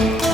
Thank you.